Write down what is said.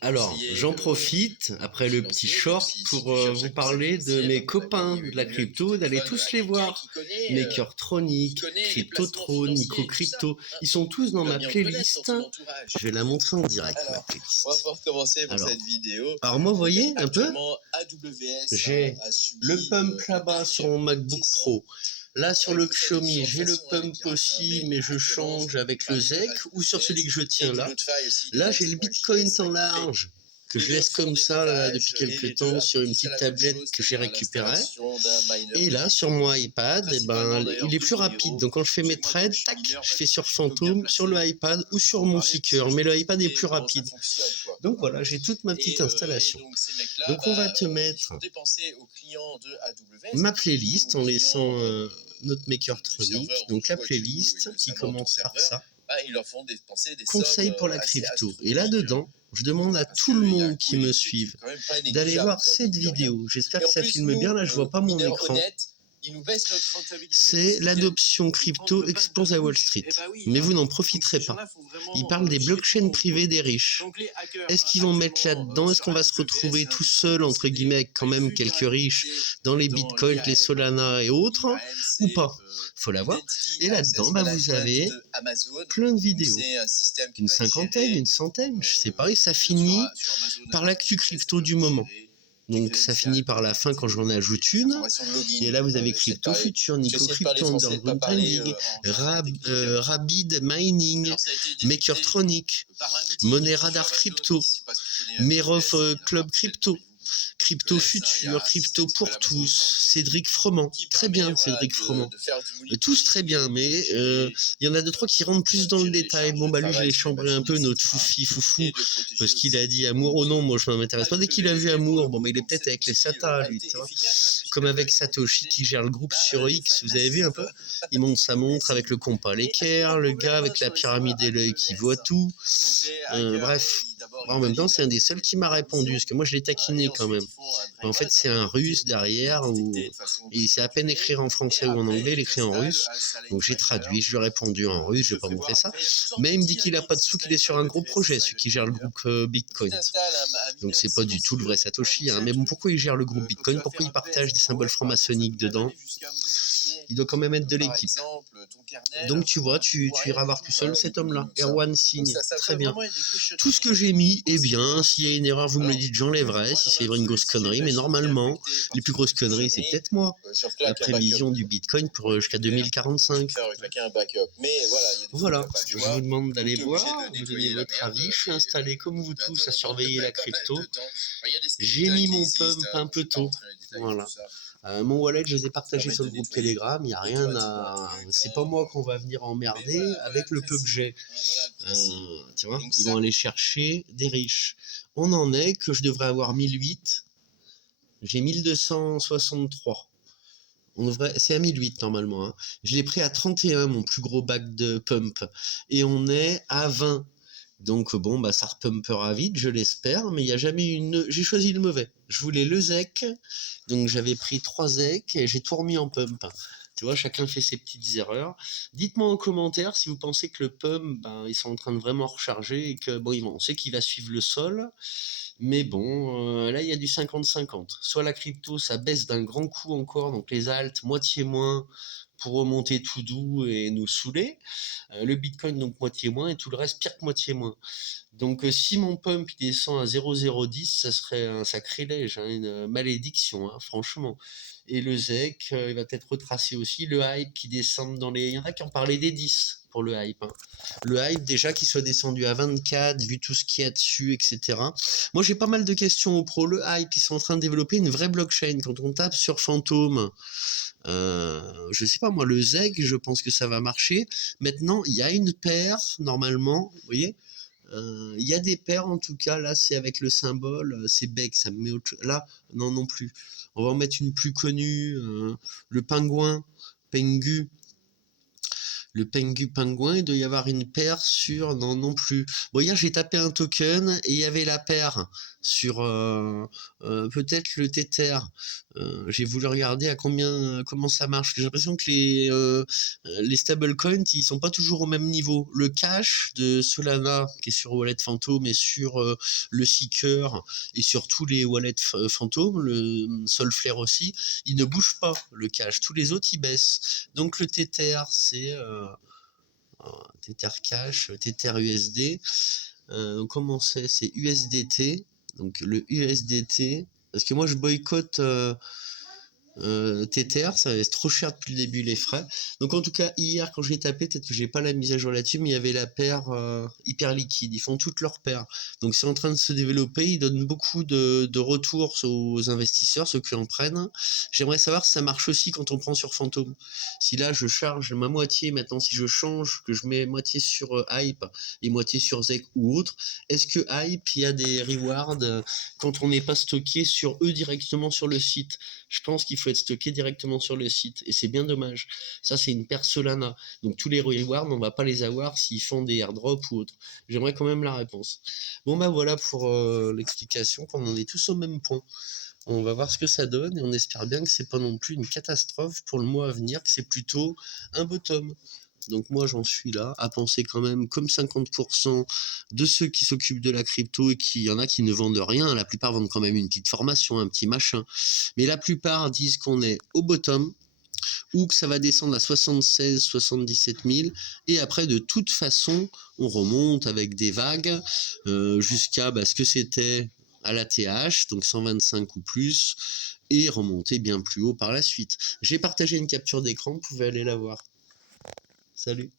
Alors, j'en profite, après le petit short, pour vous parler de mes copains de la crypto, d'aller tous les voir. Makertronic, Cryptotron, Nico Crypto, ils sont tous dans ma playlist. Je vais la montrer en direct, ma playlist. On va pouvoir commencer pour cette vidéo. Alors moi, vous voyez un peu, j'ai le pump là-bas sur mon MacBook Pro. Là, sur le Xiaomi, j'ai le pump aussi, mais je change avec le ZEC, ou sur celui que je tiens là. Là, j'ai le Bitcoin en large, que je laisse comme ça là, depuis quelques temps sur une petite tablette que j'ai récupérée. Et là, sur mon iPad, eh ben, il est plus rapide. Donc quand je fais mes trades, tac, je fais sur Phantom, sur le iPad ou sur mon Seeker. Mais le iPad est plus rapide. Donc voilà, j'ai toute ma petite installation. Donc on va te mettre ma playlist en laissant notre Makertronic. Donc la playlist qui commence par ça. Conseils pour la crypto. Et là-dedans, je demande à tout le monde qui me suive d'aller voir cette vidéo. J'espère que ça filme bien. Là, je vois pas mon écran. C'est l'adoption crypto explose à Wall Street. Mais vous n'en profiterez pas. Ils parlent des blockchains privées des riches. Est-ce qu'ils vont mettre là-dedans? Est-ce qu'on va se retrouver tout seul, entre guillemets, avec quand même quelques riches dans les bitcoins, les Solana et autres, ou pas? Faut la voir. Et là-dedans, vous avez plein de vidéos. Une cinquantaine, une centaine, je sais pas. Et ça finit par l'actu crypto du moment. Donc ça finit par la fin quand j'en ajoute une. Et là vous avez Crypto Future, Nico Crypto, Underground Trading, Rabid Mining, Makertronic, Money Radar Crypto, Merov Club Crypto, Crypto Future, Crypto pour tous, Cédric Froment, très bien Cédric Froment, tous très bien, mais il y en a deux trois qui rentrent plus dans le détail. Bon lui je l'ai chambré un peu, notre foufou, parce qu'il a dit amour, oh non moi je m'intéresse pas. Dès qu'il a vu amour, bon il est peut-être avec les Sata lui, tu vois, comme avec Satoshi qui gère le groupe sur X, vous avez vu un peu, il monte sa montre avec le compas l'équerre, le gars avec la pyramide et l'œil qui voit tout, bref. En même temps, c'est un des seuls qui m'a répondu, parce que moi je l'ai taquiné quand même. En fait, c'est un russe derrière, et il sait à peine écrire en français ou en anglais, il écrit en russe. Donc j'ai traduit, je lui ai répondu en russe, je vais pas montrer ça. Mais il me dit qu'il a pas de sous, qu'il est sur un gros projet, celui qui gère le groupe Bitcoin. Donc c'est pas du tout le vrai Satoshi, hein. Mais bon, pourquoi il gère le groupe Bitcoin? Pourquoi il partage des symboles franc-maçonniques dedans? Il doit quand même être de l'équipe. Donc tu vois, tu iras voir tout seul cet homme-là. Erwan signe, très bien. Tout ce que j'ai mis est bien. S'il y a une erreur, vous me le dites, j'enlèverai. Si c'est une grosse connerie, mais normalement, les plus grosses conneries, c'est peut-être moi. La prévision du Bitcoin pour jusqu'à 2045. Voilà, je vous demande d'aller voir, vous donner votre avis. Je suis installé comme vous tous à surveiller la crypto. J'ai mis mon pump un peu tôt. Voilà. Mon wallet, je les ai partagés sur le groupe Telegram. Il n'y a rien à. C'est pas moi qu'on va venir emmerder avec le peu que j'ai. Tu vois, ils vont aller chercher des riches. On en est que je devrais avoir 1008. J'ai 1263. C'est à 1008 normalement. Hein. Je l'ai pris à 31, mon plus gros bac de pump. Et on est à 20. Donc bon, ça repumpera vite, je l'espère, mais il n'y a jamais une... J'ai choisi le mauvais. Je voulais le ZEC, donc j'avais pris 3 ZEC et j'ai tout remis en pump. Tu vois, chacun fait ses petites erreurs. Dites-moi en commentaire si vous pensez que le pump, ils sont en train de vraiment recharger et que, on sait qu'il va suivre le sol. Mais bon, là, il y a du 50-50. Soit la crypto, ça baisse d'un grand coup encore, donc les alts, moitié moins, pour remonter tout doux et nous saouler. Le Bitcoin, donc moitié moins, et tout le reste, pire que moitié moins. Donc si mon pump il descend à 0,010, ça serait un sacrilège, une malédiction, franchement. Et le ZEC, il va peut-être retracer aussi. Le hype qui descend dans les... Il y en a qui ont parlé des 10 pour le hype. Le hype, déjà, qui soit descendu à 24, vu tout ce qu'il y a dessus, etc. Moi, j'ai pas mal de questions aux pros. Le hype, ils sont en train de développer une vraie blockchain. Quand on tape sur Phantom, je sais pas moi, le ZEC, je pense que ça va marcher. Maintenant, il y a une paire, normalement, vous voyez, il y a des paires en tout cas, là c'est avec le symbole, c'est bec, ça me met autre chose. Là, non plus. On va en mettre une plus connue, le pingouin, Pengu. Le Pengu Pingouin, il doit y avoir une paire sur... Non plus. Bon, hier, j'ai tapé un token et il y avait la paire sur peut-être le Tether. J'ai voulu regarder à comment ça marche. J'ai l'impression que les stablecoins, ils sont pas toujours au même niveau. Le cash de Solana, qui est sur Wallet Fantôme et sur le Seeker et sur tous les wallets fantômes, le Solflare aussi, il ne bouge pas, le cash. Tous les autres, ils baissent. Donc le Tether, c'est Tether Cash, Tether USD. Comment c'est USDT. Donc le USDT, parce que moi je boycotte Tether, ça va être trop cher depuis le début les frais. Donc en tout cas hier quand j'ai tapé, peut-être que j'ai pas la mise à jour là-dessus, mais il y avait la paire hyper liquide, ils font toutes leurs paires. Donc c'est en train de se développer, ils donnent beaucoup de retours aux investisseurs, ceux qui en prennent. J'aimerais savoir si ça marche aussi quand on prend sur Phantom. Si là je charge ma moitié maintenant, si je change, que je mets moitié sur Hype et moitié sur ZEC ou autre, est-ce que Hype il y a des rewards quand on n'est pas stocké sur eux directement sur le site? Je pense qu'il faut être stocké directement sur le site et c'est bien dommage. Ça c'est une paire Solana, donc tous les rewards on va pas les avoir s'ils font des airdrops ou autre. J'aimerais quand même la réponse. Bon bah voilà pour l'explication, qu'on en est tous au même point. On va voir ce que ça donne et on espère bien que c'est pas non plus une catastrophe pour le mois à venir, que c'est plutôt un bottom. Donc moi j'en suis là à penser quand même comme 50% de ceux qui s'occupent de la crypto et qu'il y en a qui ne vendent rien. La plupart vendent quand même une petite formation, un petit machin. Mais la plupart disent qu'on est au bottom ou que ça va descendre à 76, 77 000 et après de toute façon on remonte avec des vagues jusqu'à ce que c'était à la TH, donc 125 ou plus, et remonter bien plus haut par la suite. J'ai partagé une capture d'écran, vous pouvez aller la voir. Salut.